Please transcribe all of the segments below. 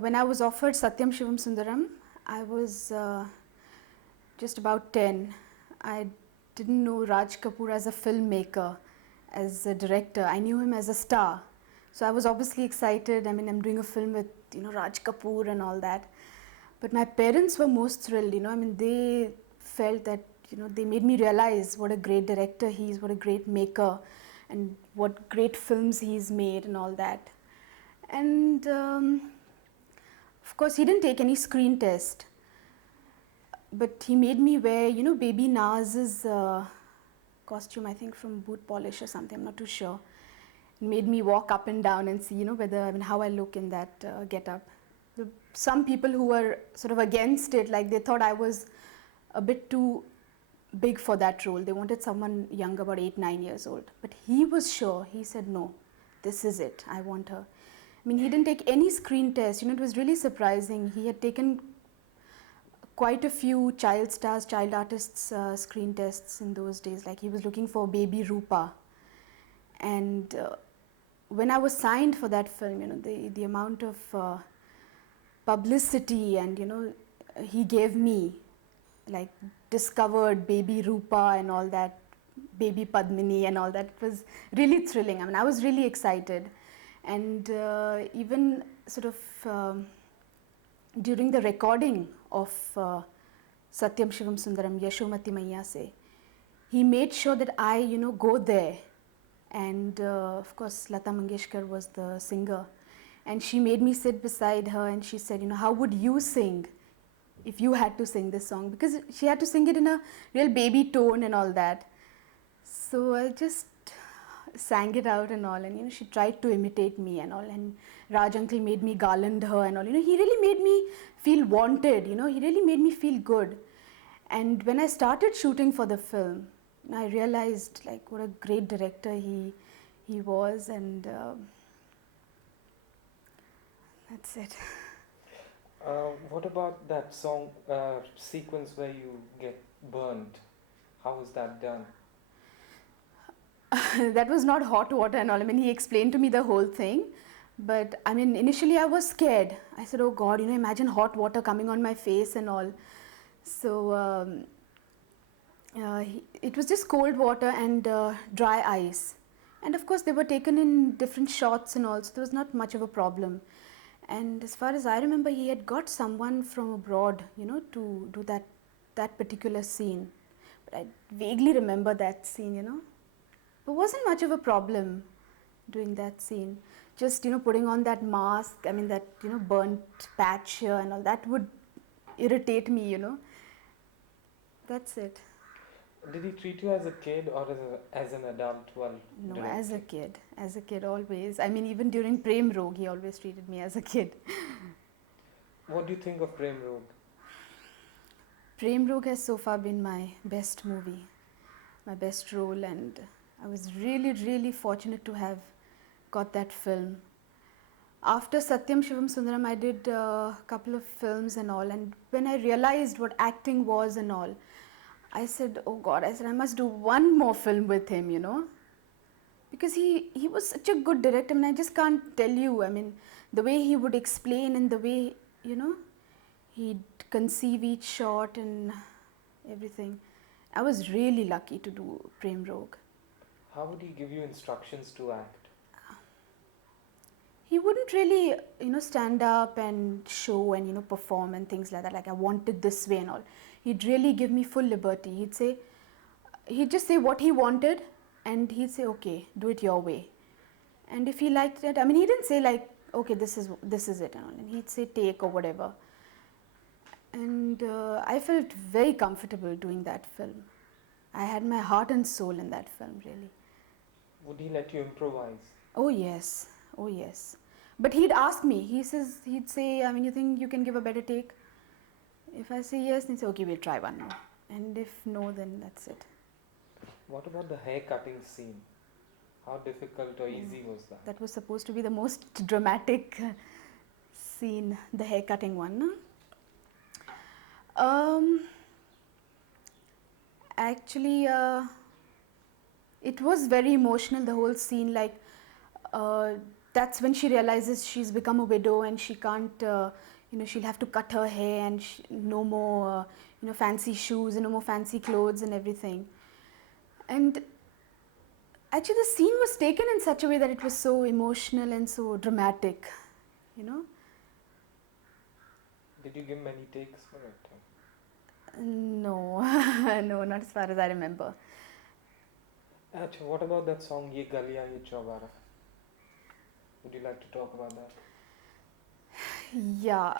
When I was offered Satyam Shivam Sundaram, I was just about 10. I didn't know Raj Kapoor as a filmmaker, as a director. I knew him as a star. So I was obviously excited. I mean, I'm doing a film with, Raj Kapoor and all that. But my parents were most thrilled, I mean, they felt that, they made me realize what a great director he is, what a great maker, and what great films he's made and all that. And of course, he didn't take any screen test, but he made me wear, baby Naz's costume, I think from Boot Polish or something, I'm not too sure. Made me walk up and down and see, whether, I mean, how I look in that get-up. Some people who were sort of against it, like they thought I was a bit too big for that role. They wanted someone young, about 8-9 years old. But he was sure. He said, no, this is it. I want her. I mean, he didn't take any screen test. It was really surprising. He had taken quite a few child stars, child artists screen tests in those days. Like he was looking for baby Rupa. And when I was signed for that film, the amount of publicity and he gave me, like discovered baby Rupa and all that, baby Padmini and all that. It was really thrilling. I mean, I was really excited. And even sort of during the recording of Satyam Shivam Sundaram, Yashomati Maiyya se, he made sure that I go there. And of course Lata Mangeshkar was the singer. And she made me sit beside her and she said, how would you sing if you had to sing this song? Because she had to sing it in a real baby tone and all that. So I just sang it out and all, and she tried to imitate me and all, and Raj uncle made me garland her and all. He really made me feel wanted, he really made me feel good. And when I started shooting for the film, I realized like what a great director he was, and that's it. What about that song sequence where you get burnt? How was that done? That was not hot water and all. I mean, he explained to me the whole thing. But I mean, initially I was scared. I said, oh God, imagine hot water coming on my face and all. So it was just cold water and dry ice. And of course, they were taken in different shots and all, so there was not much of a problem. And as far as I remember, he had got someone from abroad, to do that particular scene. But I vaguely remember that scene, It wasn't much of a problem doing that scene. Just, putting on that mask, I mean, that, burnt patch here and all, that would irritate me, That's it. Did he treat you as a kid or as an adult while No, directing? as a kid always. I mean, even during Prem Rog, he always treated me as a kid. What do you think of Prem Rog? Prem Rog has so far been my best movie, my best role, and I was really, really fortunate to have got that film. After Satyam Shivam Sundaram, I did a couple of films and all, and when I realized what acting was and all, I said, oh God, I must do one more film with him, Because he was such a good director. I mean, I just can't tell you. I mean, the way he would explain and the way, he'd conceive each shot and everything. I was really lucky to do Prem Rog. How would he give you instructions to act? He wouldn't really, stand up and show and, perform and things like that. Like, I want it this way and all. He'd really give me full liberty. He'd just say what he wanted and he'd say, okay, do it your way. And if he liked it, I mean, he didn't say like, okay, this is it and all. And he'd say take or whatever. And I felt very comfortable doing that film. I had my heart and soul in that film, really. Would he let you improvise? Oh yes. But he'd ask me, he'd say, I mean, you think you can give a better take? If I say yes, he'd say, okay, we'll try one more. And if no, then that's it. What about the hair cutting scene? How difficult or easy was that? That was supposed to be the most dramatic scene, the hair cutting one. No? Actually, it was very emotional, the whole scene. Like, that's when she realizes she's become a widow and she can't, she'll have to cut her hair and no more, fancy shoes and no more fancy clothes and everything. And actually the scene was taken in such a way that it was so emotional and so dramatic, Did you give many takes for it? No, no, not as far as I remember. Achha, what about that song Ye Galiyan Ye Chowbara? Would you like to talk about that? Yeah,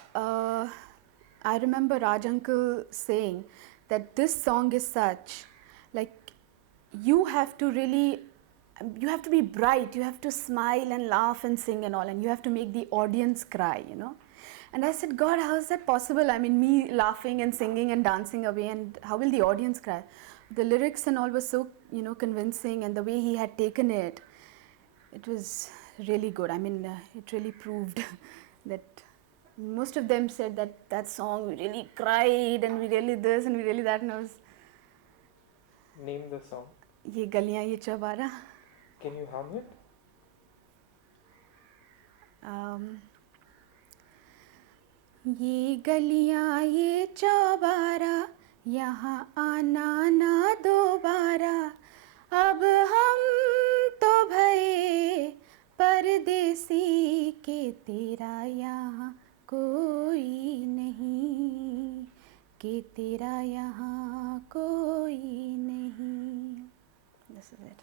I remember Raj uncle saying that this song is such, like, you have to be bright, you have to smile and laugh and sing and all, and you have to make the audience cry, And I said, God, how is that possible? I mean, me laughing and singing and dancing away, and how will the audience cry? The lyrics and all was so, convincing, and the way he had taken it, it was really good. I mean, it really proved that most of them said that song, we really cried and we really this and we really that, and I was... Name the song. Ye Galiyan Ye Chowbara. Can you hum it? ये गलियां ये चौबारा यहाँ आना ना दोबारा अब हम तो भये परदेसी के तेरा यहाँ कोई नहीं के तेरा यहाँ कोई नहीं. This is it.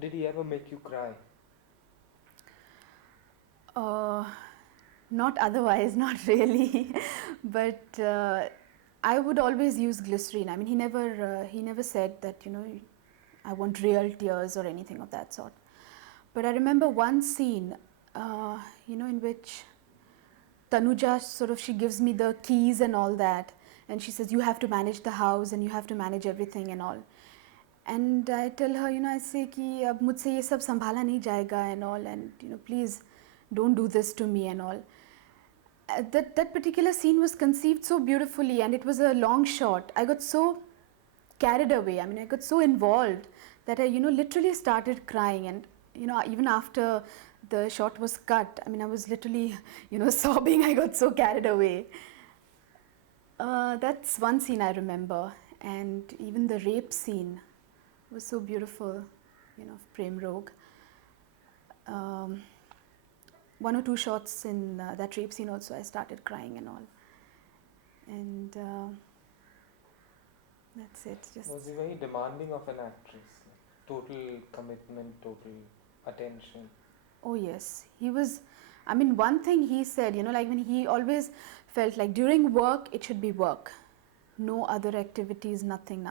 Did he ever make you cry? Not otherwise, not really. But I would always use glycerine. I mean, he never said that, I want real tears or anything of that sort. But I remember one scene, in which Tanuja she gives me the keys and all that, and she says, you have to manage the house and you have to manage everything and all. And I tell her, I say कि अब मुझसे ये सब संभाला नहीं जाएगा and all, and please don't do this to me and all. That particular scene was conceived so beautifully, and it was a long shot. I got so carried away. I mean, I got so involved that I, literally started crying, and even after the shot was cut, I mean, I was literally, sobbing. I got so carried away. That's one scene I remember, and even the rape scene was so beautiful, of Prem Rog. One or two shots in that rape scene also, I started crying and all. And that's it. Was he very demanding of an actress? Total commitment, total attention? Oh yes, he was. I mean, one thing he said, like when he always felt like during work, it should be work. No other activities, nothing.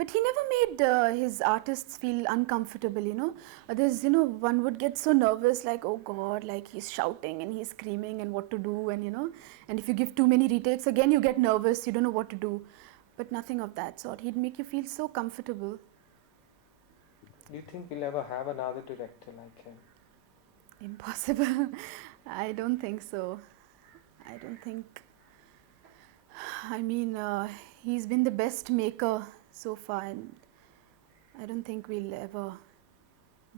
But he never made his artists feel uncomfortable, There's, one would get so nervous, like, oh God, like he's shouting and he's screaming and what to do, and and if you give too many retakes, again you get nervous, you don't know what to do. But nothing of that sort. He'd make you feel so comfortable. Do you think we'll ever have another director like him? Impossible. I don't think so. I don't think. I mean, he's been the best maker so far, and I don't think the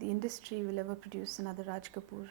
industry will ever produce another Raj Kapoor.